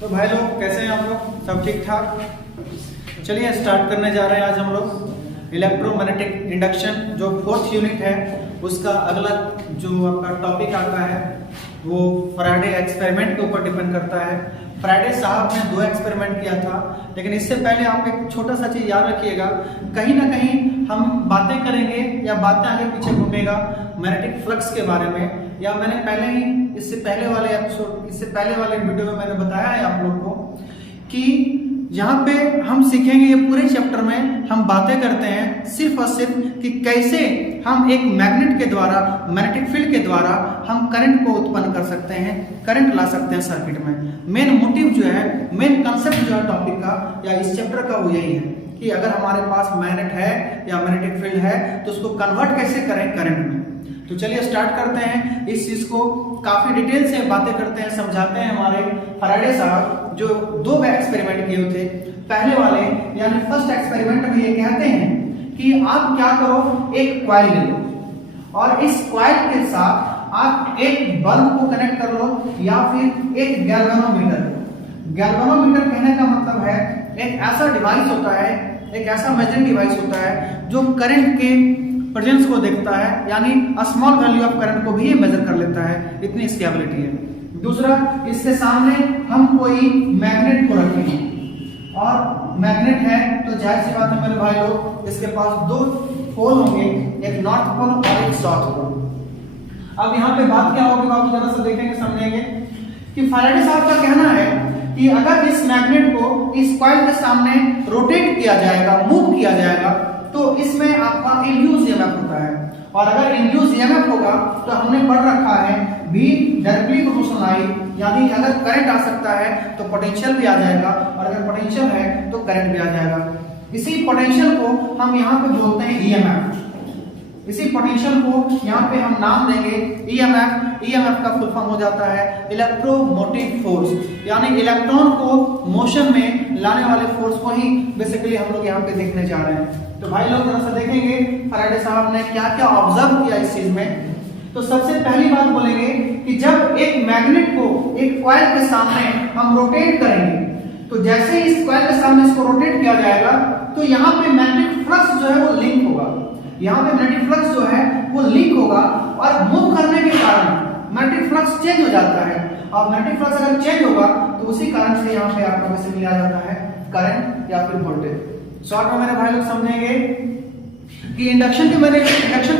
तो भाई लोग कैसे हैं आप लोग? सब ठीक ठाक? चलिए स्टार्ट करने जा रहे हैं आज हम लोग इलेक्ट्रोमैग्नेटिक इंडक्शन जो 4th यूनिट है उसका अगला जो आपका टॉपिक आता है वो फैराडे एक्सपेरिमेंट के ऊपर डिपेंड करता है। फैराडे साहब ने 2 एक्सपेरिमेंट किया था, लेकिन इससे पहले आप एक छोटा सा चीज याद रखिएगा, कहीं ना कहीं हम बातें करेंगे या बातें आगे पीछे घूमेगा मैग्नेटिक फ्लक्स के बारे में। या मैंने पहले ही इससे पहले वाले वीडियो में मैंने बताया है आप लोग को कि यहाँ पे हम सीखेंगे, ये पूरे चैप्टर में हम बातें करते हैं सिर्फ और सिर्फ कि कैसे हम एक मैग्नेट के द्वारा, मैग्नेटिक फील्ड के द्वारा हम करंट को उत्पन्न कर सकते हैं, करंट ला सकते हैं सर्किट में। मेन मोटिव जो है, मेन कंसेप्ट जो है टॉपिक का या इस चैप्टर का वो यही है कि अगर हमारे पास मैग्नेट है या मैग्नेटिक फील्ड है तो उसको कन्वर्ट कैसे करें करंट में। तो चलिए स्टार्ट करते हैं इस चीज को, काफी डिटेल से बातें करते हैं, समझाते हैं। हमारे फैराडे साहब जो 2 एक्सपेरिमेंट किए थे, पहले वाले यानी फर्स्ट एक्सपेरिमेंट में ये कहते हैं कि आप क्या करो, एक कॉइल ले लो और इस कॉइल के साथ आप एक बल्ब को कनेक्ट कर लो या फिर एक गैल्वेनोमीटर। गैल्वेनोमीटर कहने का मतलब है एक ऐसा डिवाइस होता है, एक ऐसा मेजरिंग डिवाइस होता है जो करंट के प्रेजेंस को देखता है, यानी स्मॉल वैल्यू ऑफ करंट को भी मेजर कर लेता है, इतनी इसकी एबिलिटी है। दूसरा, इसके सामने हम कोई मैग्नेट को रखेंगे और मैग्नेट है तो जाहिर सी बात है मेरे भाई लोग, इसके पास 2 पोल होंगे, एक नॉर्थ पोल और एक साउथ पोल। अब यहाँ पे बात क्या होगी बाबू, जरा सा देखेंगे, समझेंगे कि फैराडे साहब का कहना है कि अगर इस मैग्नेट को इस कॉइल के सामने रोटेट किया जाएगा, मूव किया जाएगा, तो इसमें आपका इंड्यूस ईएमएफ होता है। और अगर इंड्यूस ईएमएफ होगा तो हमने पढ़ रखा है भी डायरेक्टली प्रोपोर्शनल, यानी अगर करंट आ सकता है तो पोटेंशियल भी आ जाएगा, और अगर पोटेंशियल है तो करंट भी आ जाएगा। इसी पोटेंशियल को हम यहाँ पे बोलते हैं ईएमएफ। इसी पोटेंशियल को यहाँ पे हम नाम देंगे ईएमएफ। ईएमएफ का फुल फॉर्म हो जाता है इलेक्ट्रोमोटिव फोर्स, यानी इलेक्ट्रॉन को मोशन में लाने वाले फोर्स को ही बेसिकली हम लोग यहाँ पे देखने जा रहे हैं। तो भाई लोग जरा सा देखेंगे फैराडे साहब ने क्या क्या ऑब्जर्व किया इस चीज में। तो सबसे पहली बात बोलेंगे कि जब एक मैग्नेट को एक कॉइल के सामने हम रोटेट करेंगे, तो जैसे इस कॉइल के सामने इसको रोटेट किया जाएगा तो यहाँ पे मैग्नेटिक फ्लक्स जो है वो लिंक होगा। यहाँ पे मैग्नेटिक फ्लक्स जो है वो लिंक होगा और मूव करने के कारण मैग्नेटिक फ्लक्स चेंज हो जाता है। और मैग्नेटिक फ्लक्स अगर चेंज होगा तो उसी कारण से यहाँ पे आपको बेसिकली आ जाता है करंट या फिर वोल्टेज। शॉर्ट में मेरे भाई लोग समझेंगे कि इंडक्शन के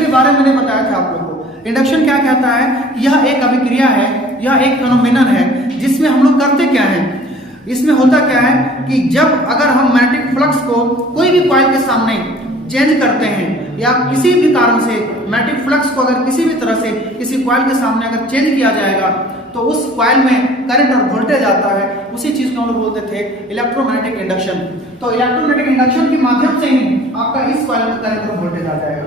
बारे में मैंने बताया था आप लोगों को। इंडक्शन क्या कहता है, यह एक अभिक्रिया है, यह एक फेनोमेनन है जिसमें हम लोग करते क्या है, इसमें होता क्या है कि जब अगर हम मैग्नेटिक फ्लक्स को कोई भी कॉइल के सामने चेंज करते हैं या किसी भी कारण से मैग्नेटिक फ्लक्स को अगर किसी भी तरह से किसी कॉइल के सामने अगर चेंज किया जाएगा तो उस कॉइल में करंट और वोल्टेज आता है। उसी चीज को हम लोग बोलते थे इलेक्ट्रोमैग्नेटिक इंडक्शन। तो इलेक्ट्रोमैग्नेटिक इंडक्शन के माध्यम से ही आपका इस कॉइल में करंट और वोल्टेज आ जाएगा।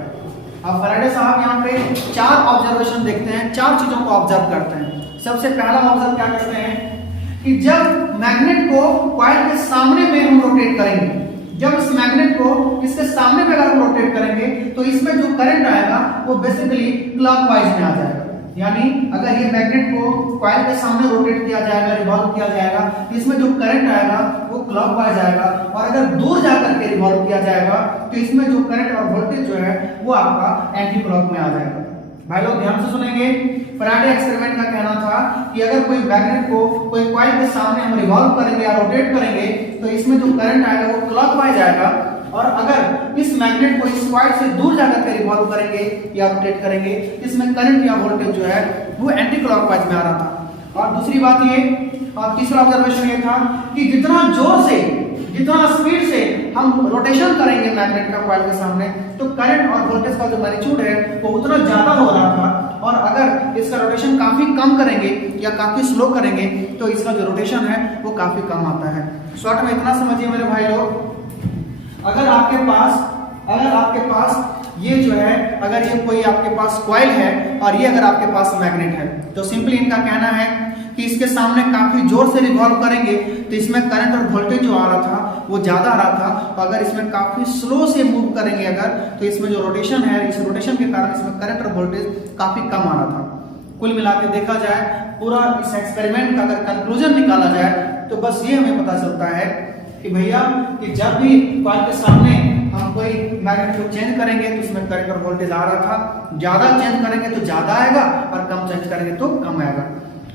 अब फैराडे साहब यहाँ पे 4 ऑब्जर्वेशन देखते हैं, 4 चीजों को ऑब्जर्व करते हैं। सबसे पहला ऑब्जर्व क्या करते हैं कि जब मैग्नेट को कॉइल के सामने में हम रोटेट करेंगे, जब इस मैग्नेट को इसके सामने में अगर हम रोटेट करेंगे तो इसमें जो करंट आएगा वो बेसिकली क्लॉकवाइज में आ जाएगा। यानी अगर ये मैग्नेट को कॉइल के सामने रोटेट किया जाएगा, रिवॉल्व किया जाएगा, तो इसमें जो करंट आएगा वो क्लॉकवाइज आएगा। और अगर दूर जाकर के रिवॉल्व किया जाएगा तो इसमें जो करंट और वोल्टेज जो है वो आपका एंटी क्लॉक में आ जाएगा। भाई लोग ध्यान से सुनेंगे, फैराडे एक्सपेरिमेंट का कहना था कि अगर कोई मैग्नेट को कोई कॉइल के सामने हम रिवॉल्व करेंगे या रोटेट करेंगे तो इसमें जो करंट आएगा वो क्लॉकवाइज आएगा, और अगर इस मैग्नेट को इस कॉइल से दूर जाकर के रिवॉल्व करेंगे या रोटेट करेंगे, इसमें करंट या वोल्टेज जो है वो एंटी क्लॉकवाइज में आ रहा था। और दूसरी बात ये, और तीसरा ऑब्जर्वेशन ये था कि जितना जोर से, जितना स्पीड से हम रोटेशन करेंगे मैग्नेट का कॉइल के सामने तो करंट और वोल्टेज का जो मैग्नीट्यूड है वो उतना ज्यादा हो रहा था। और अगर इसका रोटेशन काफी कम करेंगे या काफी स्लो करेंगे तो इसका जो रोटेशन है वो काफी कम आता है। शॉर्ट में इतना समझिए मेरे भाई लोग, अगर आपके पास ये जो है, अगर ये कोई आपके पास कॉइल है और ये अगर आपके पास मैग्नेट है, तो सिंपली इनका कहना है कि इसके सामने काफी जोर से रिवॉल्व करेंगे तो इसमें करंट और वोल्टेज जो आ रहा था वो ज्यादा आ रहा था, और अगर इसमें काफी स्लो से मूव करेंगे अगर, तो इसमें जो रोटेशन है, इस रोटेशन के कारण इसमें करंट और वोल्टेज काफी कम आ रहा था। कुल मिला के देखा जाए पूरा इस एक्सपेरिमेंट का अगर कंक्लूजन निकाला जाए तो बस ये हमें पता चलता है कि भैया कि जब भी कॉइल के सामने हम कोई मैग्नेट को चेंज करेंगे तो उसमें करंट और वोल्टेज आ रहा था, ज्यादा चेंज करेंगे तो ज्यादा आएगा और कम चेंज करेंगे तो कम आएगा।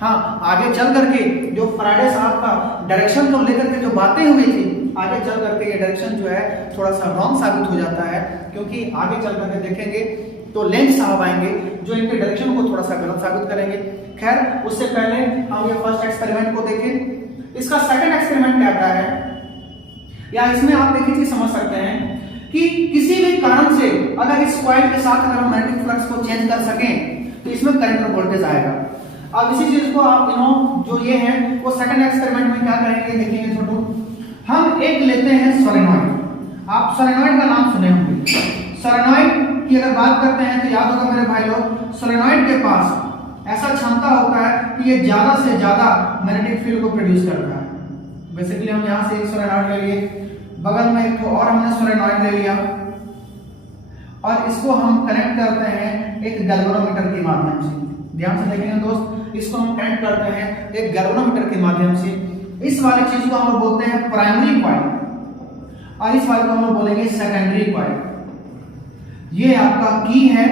हाँ, आगे चल करके जो फैराडे साहब का डायरेक्शन को लेकर के जो बातें हुई थी, आगे चल करके ये डायरेक्शन जो है थोड़ा सा रॉन्ग साबित हो जाता है, क्योंकि आगे चल करके देखेंगे तो लेंज साहब आएंगे जो इनके डायरेक्शन को थोड़ा सा गलत साबित करेंगे। खैर, उससे पहले हम ये फर्स्ट एक्सपेरिमेंट को देखें। इसका सेकंड एक्सपेरिमेंट क्या आता है, या इसमें आप देखिए चीज समझ सकते हैं कि किसी भी कारण से अगर इस कॉइल के साथ अगर हम मैग्नेटिक फ्लक्स को चेंज कर सकें तो इसमें करंट और वोल्टेज आएगा। अब इसी चीज को आप जो ये है वो सेकंड एक्सपेरिमेंट में क्या करेंगे देखेंगे छोटू। हम एक लेते हैं सोलेनॉइड। आप सोलेनॉइड का नाम सुने होंगे। सोलेनॉइड की अगर बात करते हैं तो याद होगा मेरे भाई लोग, सोलेनॉइड के पास ऐसा क्षमता होता है कि ये ज्यादा से ज्यादा मैग्नेटिक फील्ड को प्रोड्यूस करता है। बेसिकली हम यहाँ से एक सोलेनॉइड ले लिए, बगल में एक और हमने सोलेनॉइड ले लिया और इसको हम कनेक्ट करते हैं एक गैल्वेनोमीटर के माध्यम से। ध्यान से देखेंगे दोस्त, इसको हम कनेक्ट करते हैं एक गैल्वेनोमीटर के माध्यम से। इस वाली चीज को हम लोग बोलते हैं प्राइमरी कॉइल और इस वाले को हम लोग बोलेंगे सेकेंडरी कॉइल। ये आपका की है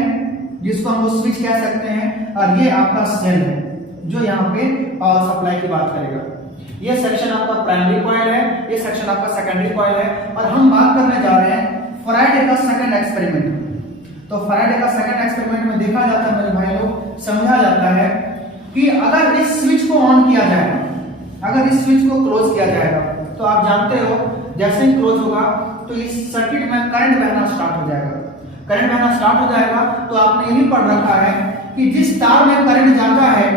जिसको हम लोग स्विच कह सकते हैं और ये आपका सेल है जो यहाँ पे पावर सप्लाई की बात करेगा। ये सेक्शन आपका प्राइमरी कॉइल है, ये सेक्शन आपका सेकेंडरी कॉइल है। और हम बात करने जा रहे हैं फैराडे का सेकंड एक्सपेरिमेंट। तो फैराडे का सेकंड एक्सपेरिमेंट में देखा जाता है मेरे भाई लोग, समझा जाता है कि अगर इस स्विच को ऑन किया जाए, अगर इस स्विच को क्लोज किया जाएगा तो आप जानते हो जैसे ही क्लोज होगा तो इस सर्किट में करंट बहना स्टार्ट हो जाएगा। करंट बहना स्टार्ट हो जाएगा तो आपने ये भी पढ़ रखा है कि जिस तार में करंट जाता है,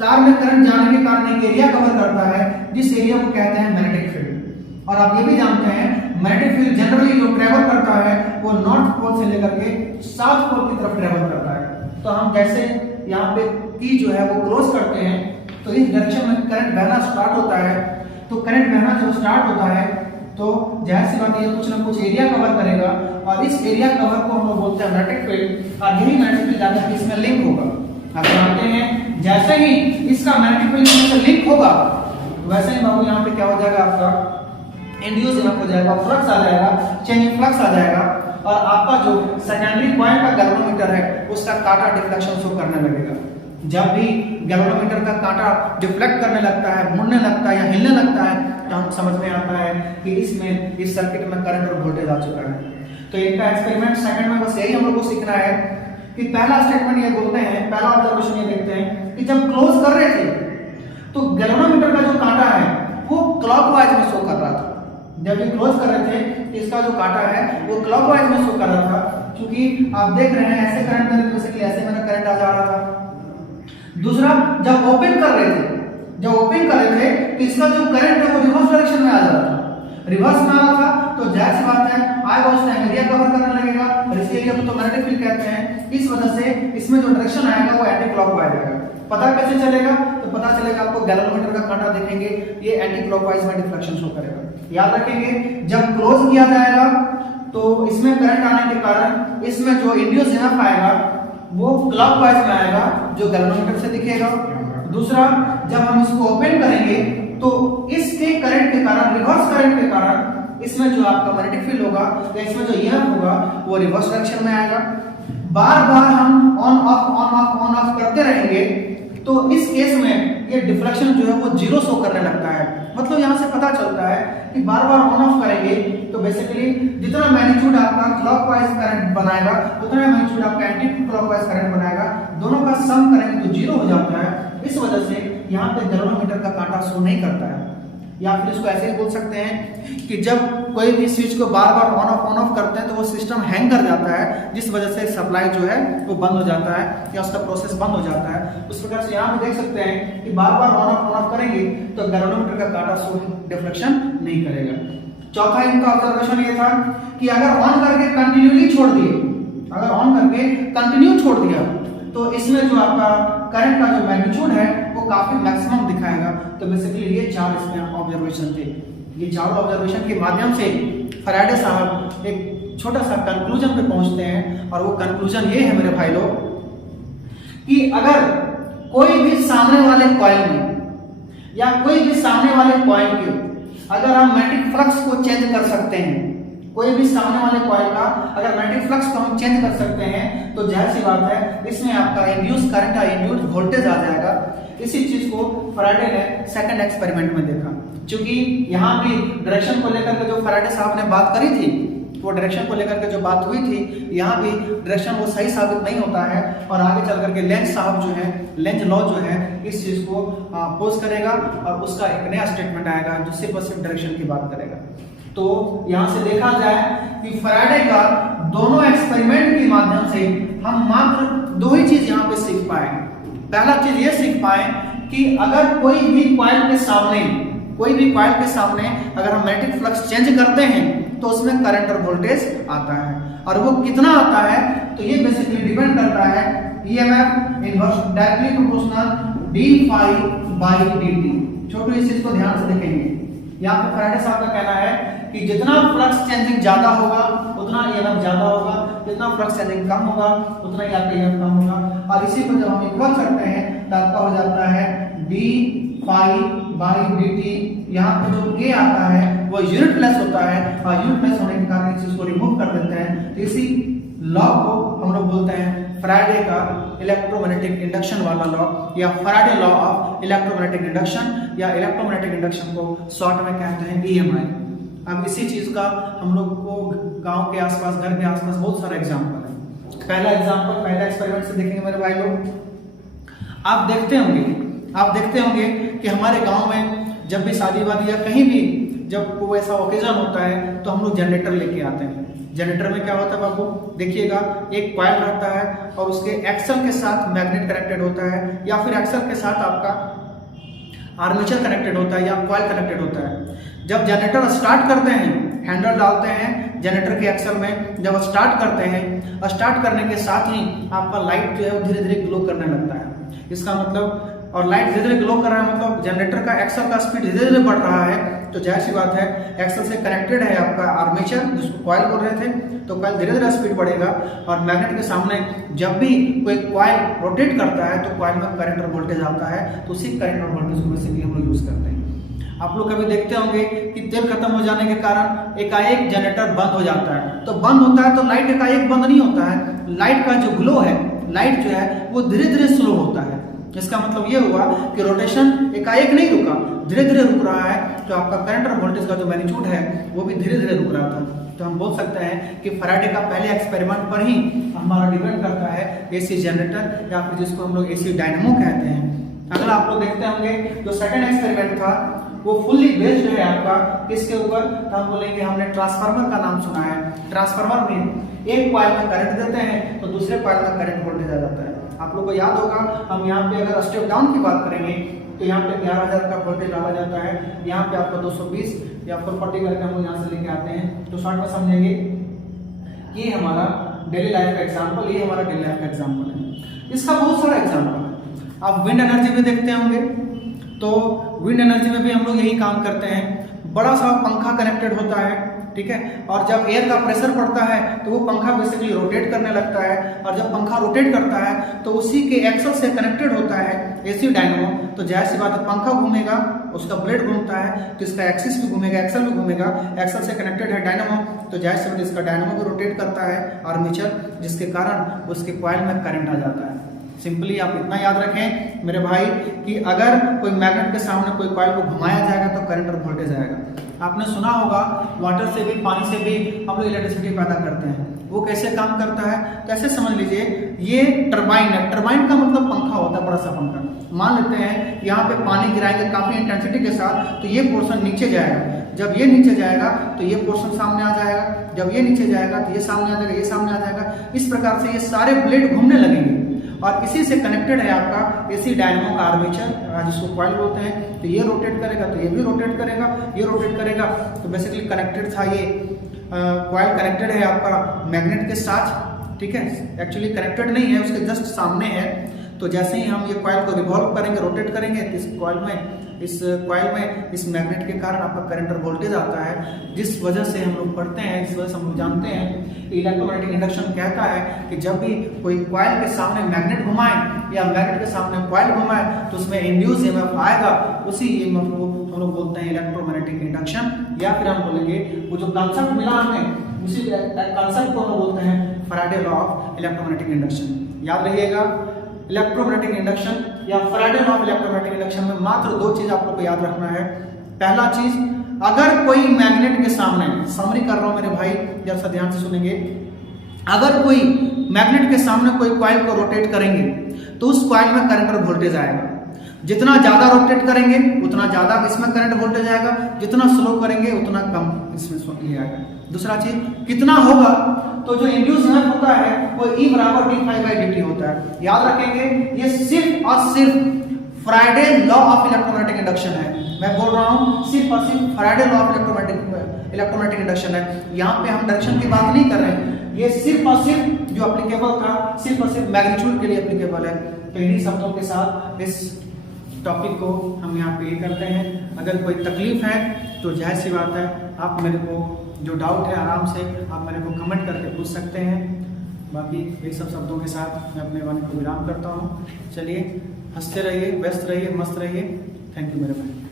तार में करंट जाने के कारण एक एरिया कवर करता है जिस एरिया को कहते हैं मैग्नेटिक फील्ड। और आप ये भी जानते हैं मैग्नेटिक फील्ड जनरली जो ट्रेवल करता है वो नॉर्थ पोल से लेकर के साउथ पोल की तरफ ट्रेवल करता है। तो हम जैसे यहाँ पे की जो है वो क्लोज करते हैं तो इस डायरेक्शन में करंट बहना स्टार्ट होता है। तो करंट बहना जब स्टार्ट होता है तो जाहिर सी बात है कुछ ना कुछ एरिया कवर करेगा और इस एरिया कवर को हम लोग बोलते हैं मैग्नेटिक फील्ड। और यही मैग्नेटिक फील्ड जाकर इसमें लिंक होगा। आप जानते हैं जैसे ही इसका मैग्नेटिक फील्ड से लिंक होगा वैसे ही बाबू यहाँ पे क्या हो जाएगा, आपका इंड्यूस इनफ हो जाएगा, फ्लक्स आ जाएगा, चेंजिंग फ्लक्स आ जाएगा और आपका जो सेकेंडरी कॉइल का गैल्वेनोमीटर है उसका कांटा डिफ्लेक्शन शो करने लगेगा। जब भी गैल्वेनोमीटर का कांटा डिफ्लेक्ट करने लगता है, मुड़ने लगता है या हिलने लगता है तो हम समझ में आता है कि इसमें इस सर्किट में करंट और वोल्टेज आ चुका है। तो इनका एक्सपेरिमेंट सेकंड में बस यही हम लोग को सीखना है कि पहला स्टेटमेंट ये बोलते हैं, पहला ऑब्जर्वेशन ये देखते हैं कि जब क्लोज कर रहे थे तो गैल्वेनोमीटर का जो कांटा है वो क्लॉकवाइज में शो कर रहा था। जब ये क्लोज कर रहे थे तो इसका जो कांटा है वो क्लॉकवाइज में शो कर रहा था, क्योंकि आप देख रहे हैं ऐसे करंट में बेसिकली ऐसे मेरा करंट आ जा रहा था। दूसरा, जब ओपन कर रहे थे तो इसका जो करंट है वो रिवर्स डायरेक्शन में आ जा रहा था। रिवर्स में आ रहा था तो जाहिर सी बात है आएगा उस टाइम एरिया कवर करने लगेगा और इस एरिया को तो मैग्नेटिक फील्ड कहते हैं। इस वजह से इसमें जो डायरेक्शन आएगा वो एंटी क्लॉकवाइज आएगा। पता कैसे चलेगा? तो पता चलेगा आपको गैल्वेनोमीटर का कांटा देखेंगे ये एंटी क्लॉकवाइज में डिफ्लेक्शन शो करेगा। याद रखेंगे जब क्लोज किया जाएगा तो इसमें करंट आने के कारण इसमें जो इंड्यूस इनफ आएगा वो क्लॉकवाइज में आएगा जो गैल्वेनोमीटर से दिखेगा। दूसरा, जब हम इसको ओपन करेंगे तो इसके करंट के कारण, रिवर्स करंट के कारण इसमें जो आपका मैग्नेटिक फील्ड होगा या इसमें जो ईएमएफ होगा वो रिवर्स डायरेक्शन में आएगा। बार बार हम ऑन ऑफ करते रहेंगे तो इस केस में ये डिफ्लेक्शन जो है वो जीरो शो करने लगता है। मतलब यहाँ से पता चलता है कि बार बार ऑन ऑफ करेंगे तो बेसिकली जितना मैग्नीट्यूड आपका क्लॉकवाइज करंट बनाएगा उतना मैग्नीट्यूड आपका एंटी क्लॉकवाइज करंट बनाएगा, दोनों का सम करेंगे तो जीरो हो जाता है। इस वजह से यहाँ पे गैल्वेनोमीटर का कांटा शो नहीं करता है। या फिर इसको ऐसे ही बोल सकते हैं कि जब कोई भी स्विच को बार बार ऑन ऑफ करते हैं तो वो सिस्टम हैंग कर जाता है, जिस वजह से सप्लाई जो है वो बंद हो जाता है या उसका प्रोसेस बंद हो जाता है। उस प्रकार से यहाँ पे देख सकते हैं कि बार बार ऑन ऑफ करेंगे तो गैल्वेनोमीटर का कांटा शो डिफ्लेक्शन नहीं करेगा। चौथा इनका ऑब्जर्वेशन ये था कि अगर ऑन करके कंटिन्यूली छोड़ दिए, अगर ऑन करके कंटिन्यू छोड़ दिया तो इसमें जो आपका करंट का जो मैग्नीट्यूड है वो काफी मैक्सिमम दिखाएगा। तो बेसिकली ये चार इसमें ऑब्जर्वेशन थे। ये चारों ऑब्जर्वेशन के माध्यम से फैराडे साहब एक छोटा सा कंक्लूजन पे पहुंचते हैं और वो कंक्लूजन ये है मेरे भाई लोग कि अगर कोई भी सामने वाले कॉइल में या कोई भी सामने वाले कॉइल के अगर हम मैग्नेटिक फ्लक्स को चेंज कर सकते हैं, कोई भी सामने वाले कॉइल का अगर मैग्नेटिक फ्लक्स को हम चेंज कर सकते हैं तो जाहिर सी बात है इसमें आपका इंड्यूस करंट या इंड्यूस वोल्टेज आ जाएगा। इसी चीज को फैराडे ने सेकंड एक्सपेरिमेंट में देखा। क्योंकि यहाँ भी डायरेक्शन को लेकर के जो फैराडे साहब ने बात करी थी, वो डायरेक्शन को लेकर के जो बात हुई थी, यहाँ भी डायरेक्शन वो सही साबित नहीं होता है और आगे चल करके लेंज साहब जो है, लेंज लॉ जो है इस चीज को अपोज करेगा और उसका एक नया स्टेटमेंट आएगा जो सिर्फ और सिर्फ डायरेक्शन की बात करेगा। तो यहाँ से देखा जाए कि फैराडे का दोनों एक्सपेरिमेंट के माध्यम से हम मात्र दो ही चीज यहाँ पे सीख पाए। पहला चीज ये सीख पाए कि अगर कोई भी कॉइल के सामने अगर हम मैग्नेटिक फ्लक्स चेंज करते हैं तो उसमें करंट और वोल्टेज आता है, और वो कितना आता है तो ये बेसिकली डिपेंड करता है EMF inverse directly proportional D phi by dt। Chhotu इस चीज को ध्यान से देखेंगे। यहाँ पे फैराडे साहब का कहना है कि जितना फ्लक्स चेंजिंग ज्यादा होगा उतना ईएमएफ ज्यादा होगा, जितना फ्लक्स चेंजिंग कम होगा उतना ही आपका ईएमएफ कम होगा, और इसी को जब हम इक्वल करते हैं तो आपका हो जाता है डी फाई बाई dt। यहाँ पे जो a आता है वो यूनिटलेस होता है और यूनिटलेस होने के कारण इस चीज को रिमूव कर देते हैं। तो इसी लॉ को हम लोग बोलते हैं फैराडे का इलेक्ट्रोमैग्नेटिक इंडक्शन वाला लॉ या Faraday law of electromagnetic induction या इलेक्ट्रोमैग्नेटिक इंडक्शन को शॉर्ट में कहते हैं EMI। अब इसी चीज का हम लोग को गांव के आसपास, घर के आसपास बहुत सारा एग्जांपल है। पहला एग्जांपल पहला एक्सपेरिमेंट से देखेंगे मेरे भाई लोग। आप देखते होंगे कि हमारे गांव में जब भी शादी वादी या कहीं भी जब कोई ऐसा ओकेजन होता है तो हम लोग जनरेटर लेके आते हैं। जनरेटर में क्या होता है बाबू, देखिएगा एक कॉइल रहता है और उसके एक्सल के साथ मैग्नेट कनेक्टेड होता है या फिर एक्सल के साथ आपका आर्मेचर कनेक्टेड होता है या कॉइल कनेक्टेड होता है। जब जनरेटर स्टार्ट करते हैं, हैंडल डालते हैं जनरेटर के एक्सल में, जब स्टार्ट करते हैं, स्टार्ट करने के साथ ही आपका लाइट जो है वो धीरे धीरे ग्लो करने लगता है। इसका मतलब, और लाइट धीरे धीरे ग्लो कर रहा है मतलब जनरेटर का एक्सल का स्पीड धीरे धीरे बढ़ रहा है। तो जाहिर सी बात है एक्सल से कनेक्टेड है आपका आर्मेचर जिसको कॉइल बोल रहे थे, तो कॉइल धीरे धीरे स्पीड बढ़ेगा और मैग्नेट के सामने जब भी कोई कॉइल रोटेट करता है तो कॉइल में करंट और वोल्टेज आता है। तो उसी करंट और वोल्टेज को बेसिकली हम लोग यूज करते हैं। आप लोग कभी देखते होंगे कि तेल खत्म हो जाने के कारण एकाएक जनरेटर बंद हो जाता है। तो बंद होता है तो लाइट एकाएक बंद नहीं होता है, लाइट का जो ग्लो है, लाइट जो है वो धीरे धीरे स्लो होता है। इसका मतलब ये हुआ कि रोटेशन एकाएक नहीं रुका, धीरे धीरे रुक रहा है। तो आपका करंट और वोल्टेज का जो मैग्नीट्यूड है वो भी धीरे धीरे रुक रहा था। तो हम बोल सकते हैं कि फैराडे का पहले एक्सपेरिमेंट पर ही हमारा डिपेंड करता है एसी जनरेटर या फिर जिसको हम लोग एसी डायनेमो कहते हैं। अगर आप लोग देखते होंगे जो सेकंड एक्सपेरिमेंट था वो फुल्ली बेस्ड है आपका किसके ऊपर, तो हम बोलेंगे हमने ट्रांसफार्मर का नाम सुना है। ट्रांसफार्मर में एक कॉइल में करंट देते हैं तो दूसरे कॉइल में करंट वोल्टेज आ जाता है। आप लोग को याद होगा, हम यहाँ पे अगर स्टेप डाउन की बात करेंगे तो यहाँ पे 11,000 का वोल्टेज डाला जाता है, यहाँ पे आपको 220 या 440 करके हम लोग यहाँ से लेके आते हैं। तो शॉर्ट में समझेंगे ये हमारा डेली लाइफ का एग्जाम्पल, ये हमारा डेली लाइफ का एग्जाम्पल है। इसका बहुत सारा एग्जाम्पल है। आप विंड एनर्जी में देखते होंगे तो विंड एनर्जी में भी हम लोग यही काम करते हैं। बड़ा सा पंखा कनेक्टेड होता है, ठीक है, और जब एयर का प्रेशर पड़ता है तो वो पंखा बेसिकली रोटेट करने लगता है, और जब पंखा रोटेट करता है तो उसी के एक्सल से कनेक्टेड होता है एसी डायनेमो। तो जाहिर सी बात है पंखा घूमेगा, उसका ब्लेड घूमता है तो इसका एक्सिस भी घूमेगा, एक्सल भी घूमेगा, एक्सल से कनेक्टेड है डायनेमो, तो जाहिर सी बात इसका डायनेमो भी रोटेट करता है आर्मेचर, जिसके कारण उसके कॉइल में करंट आ जाता है। सिंपली आप इतना याद रखें मेरे भाई कि अगर कोई मैग्नेट के सामने कोई कॉइल को घुमाया जाएगा तो करंट और वोल्टेज आएगा। आपने सुना होगा वाटर से भी, पानी से भी हम लोग इलेक्ट्रिसिटी पैदा करते हैं। वो कैसे काम करता है, कैसे समझ लीजिए, ये टरबाइन है। टरबाइन का मतलब पंखा होता है, बड़ा सा पंखा। मान लेते हैं यहाँ पे पानी गिराएंगे काफी इंटेंसिटी के साथ, तो ये पोर्शन नीचे जाएगा। जब ये नीचे जाएगा तो ये पोर्शन सामने आ जाएगा, जब ये नीचे जाएगा तो ये सामने आ जाएगा, ये सामने आ जाएगा। इस प्रकार से ये सारे ब्लेड घूमने लगेंगे और इसी से कनेक्टेड है आपका एसी डायनेमो का आर्मेचर, जिसको कॉइल बोलते हैं। तो ये रोटेट करेगा तो ये भी रोटेट करेगा, ये रोटेट करेगा। तो बेसिकली कनेक्टेड था ये कॉइल कनेक्टेड है आपका मैग्नेट के साथ, ठीक है, एक्चुअली कनेक्टेड नहीं है, उसके जस्ट सामने है। तो जैसे ही हम ये कॉइल को रिवॉल्व करेंगे, रोटेट करेंगे, तो इस कॉइल में इस कॉइल में इस मैग्नेट के कारण आपका करंट और वोल्टेज आता है, जिस वजह से हम लोग पढ़ते हैं, इस वजह से हम लोग जानते हैं इलेक्ट्रोमैग्नेटिक इंडक्शन कहता है कि जब भी कोई कॉइल के सामने मैग्नेट घुमाए या मैग्नेट के सामने कॉइल घुमाए तो उसमें इंड्यूस ईएमएफ आएगा, उसी ईएमएफ को हम लोग बोलते हैं इलेक्ट्रोमैग्नेटिक इंडक्शन, या फिर हम बोलेंगे वो जो कंसेप्ट मिला हमें उसी कंसेप्ट को हम बोलते हैं Faraday law of electromagnetic induction. याद रहिएगा, इलेक्ट्रोमैग्नेटिक इंडक्शन या Faraday law of electromagnetic induction में मात्र दो चीज आपको याद रखना है। पहला चीज, अगर कोई मैग्नेट के सामने, समरी कर रहा हूं मेरे भाई, जरा सा ध्यान से सुनेंगे, अगर कोई मैग्नेट के सामने कोई कॉइल को रोटेट करेंगे तो उस कॉइल में करंट और वोल्टेज आएगा। जितना ज्यादा रोटेट करेंगे उतना ज्यादा इसमें करंट वोल्टेज आएगा, जितना स्लो करेंगे उतना कम इसमें ये आएगा। दूसरा चीज, कितना होगा, तो जो इंड्यूस ईएमएफ होता है वो E बराबर d∅dt होता है। याद रखेंगे, ये सिर्फ और सिर्फ Faraday law of electromagnetic induction है। मैं बोल रहा हूं सिर्फ और सिर्फ Faraday law of electromagnetic induction है। यहाँ पे हम डायरेक्शन की बात नहीं कर रहे हैं, ये सिर्फ और सिर्फ जो एप्लीकेबल था सिर्फ और सिर्फ मैग्नीट्यूड के लिए एप्लीकेबल है। तो इन्हीं शब्दों के साथ इस टॉपिक को हम यहाँ पे करते हैं। अगर कोई तकलीफ है तो जाहिर सी बात है, आप मेरे को जो डाउट है आराम से आप मेरे को कमेंट करके पूछ सकते हैं। बाकी ये सब शब्दों के साथ मैं अपने वाणी को विराम करता हूँ। चलिए, हंसते रहिए, व्यस्त रहिए, मस्त रहिए। थैंक यू मेरे भाई।